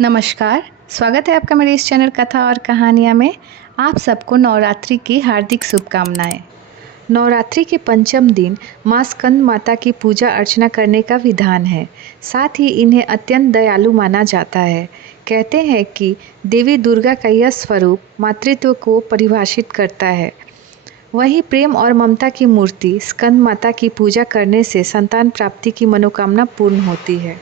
नमस्कार, स्वागत है आपका मेरे इस चैनल कथा और कहानियाँ में। आप सबको नवरात्रि की हार्दिक शुभकामनाएं। नवरात्रि के पंचम दिन माँ स्कंद माता की पूजा अर्चना करने का विधान है। साथ ही इन्हें अत्यंत दयालु माना जाता है। कहते हैं कि देवी दुर्गा का यह स्वरूप मातृत्व को परिभाषित करता है। वहीं प्रेम और ममता की मूर्ति स्कंद माता की पूजा करने से संतान प्राप्ति की मनोकामना पूर्ण होती है।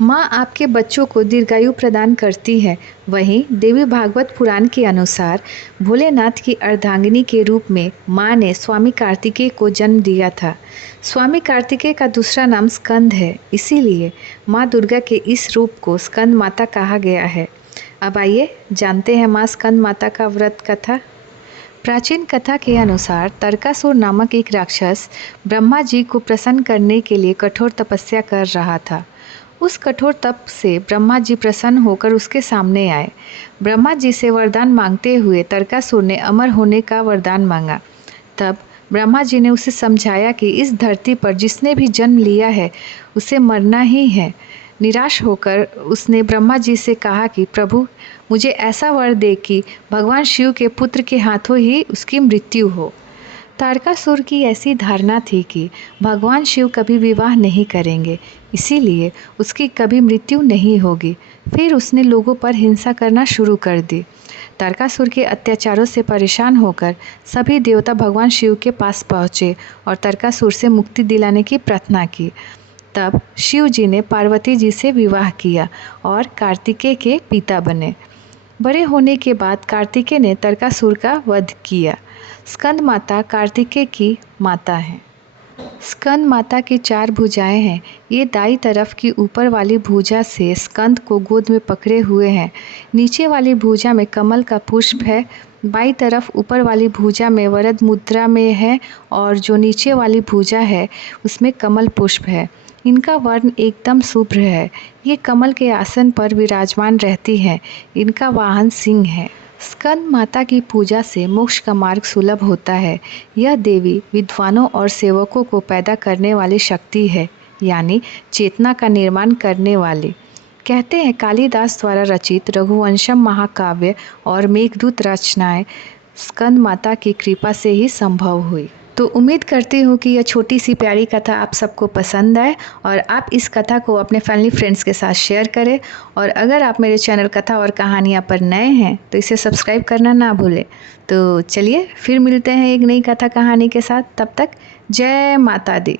माँ आपके बच्चों को दीर्घायु प्रदान करती है। वहीं देवी भागवत पुराण के अनुसार भोलेनाथ की अर्धांगिनी के रूप में माँ ने स्वामी कार्तिकेय को जन्म दिया था। स्वामी कार्तिकेय का दूसरा नाम स्कंद है, इसीलिए माँ दुर्गा के इस रूप को स्कंद माता कहा गया है। अब आइए जानते हैं माँ स्कंद माता का व्रत कथा। प्राचीन कथा के अनुसार तारकासुर नामक एक राक्षस ब्रह्मा जी को प्रसन्न करने के लिए कठोर तपस्या कर रहा था। उस कठोर तप से ब्रह्मा जी प्रसन्न होकर उसके सामने आए। ब्रह्मा जी से वरदान मांगते हुए तारकासुर ने अमर होने का वरदान मांगा। तब ब्रह्मा जी ने उसे समझाया कि इस धरती पर जिसने भी जन्म लिया है उसे मरना ही है। निराश होकर उसने ब्रह्मा जी से कहा कि प्रभु, मुझे ऐसा वर दे कि भगवान शिव के पुत्र के हाथों ही उसकी मृत्यु हो। तारकासुर की ऐसी धारणा थी कि भगवान शिव कभी विवाह नहीं करेंगे, इसीलिए उसकी कभी मृत्यु नहीं होगी। फिर उसने लोगों पर हिंसा करना शुरू कर दी। तारकासुर के अत्याचारों से परेशान होकर सभी देवता भगवान शिव के पास पहुँचे और तारकासुर से मुक्ति दिलाने की प्रार्थना की। तब शिव जी ने पार्वती जी से विवाह किया और कार्तिकेय के पिता बने। बड़े होने के बाद कार्तिकेय ने तारकासुर का वध किया। स्कंद माता कार्तिकेय की माता है। स्कंद माता की 4 भुजाएं हैं। ये दाईं तरफ की ऊपर वाली भुजा से स्कंद को गोद में पकड़े हुए हैं। नीचे वाली भुजा में कमल का पुष्प है। बाईं तरफ ऊपर वाली भुजा में वरद मुद्रा में है और जो नीचे वाली भुजा है उसमें कमल पुष्प है। इनका वर्ण एकदम शुभ्र है। ये कमल के आसन पर विराजमान रहती हैं। इनका वाहन सिंह है। स्कंद माता की पूजा से मोक्ष का मार्ग सुलभ होता है। यह देवी विद्वानों और सेवकों को पैदा करने वाली शक्ति है, यानी चेतना का निर्माण करने वाली। कहते हैं कालिदास द्वारा रचित रघुवंशम महाकाव्य और मेघदूत रचनाएं स्कंद माता की कृपा से ही संभव हुई। तो उम्मीद करती हूँ कि यह छोटी सी प्यारी कथा आप सबको पसंद आए और आप इस कथा को अपने फैमिली फ्रेंड्स के साथ शेयर करें। और अगर आप मेरे चैनल कथा और कहानियाँ पर नए हैं तो इसे सब्सक्राइब करना ना भूलें। तो चलिए फिर मिलते हैं एक नई कथा कहानी के साथ। तब तक जय माता दी।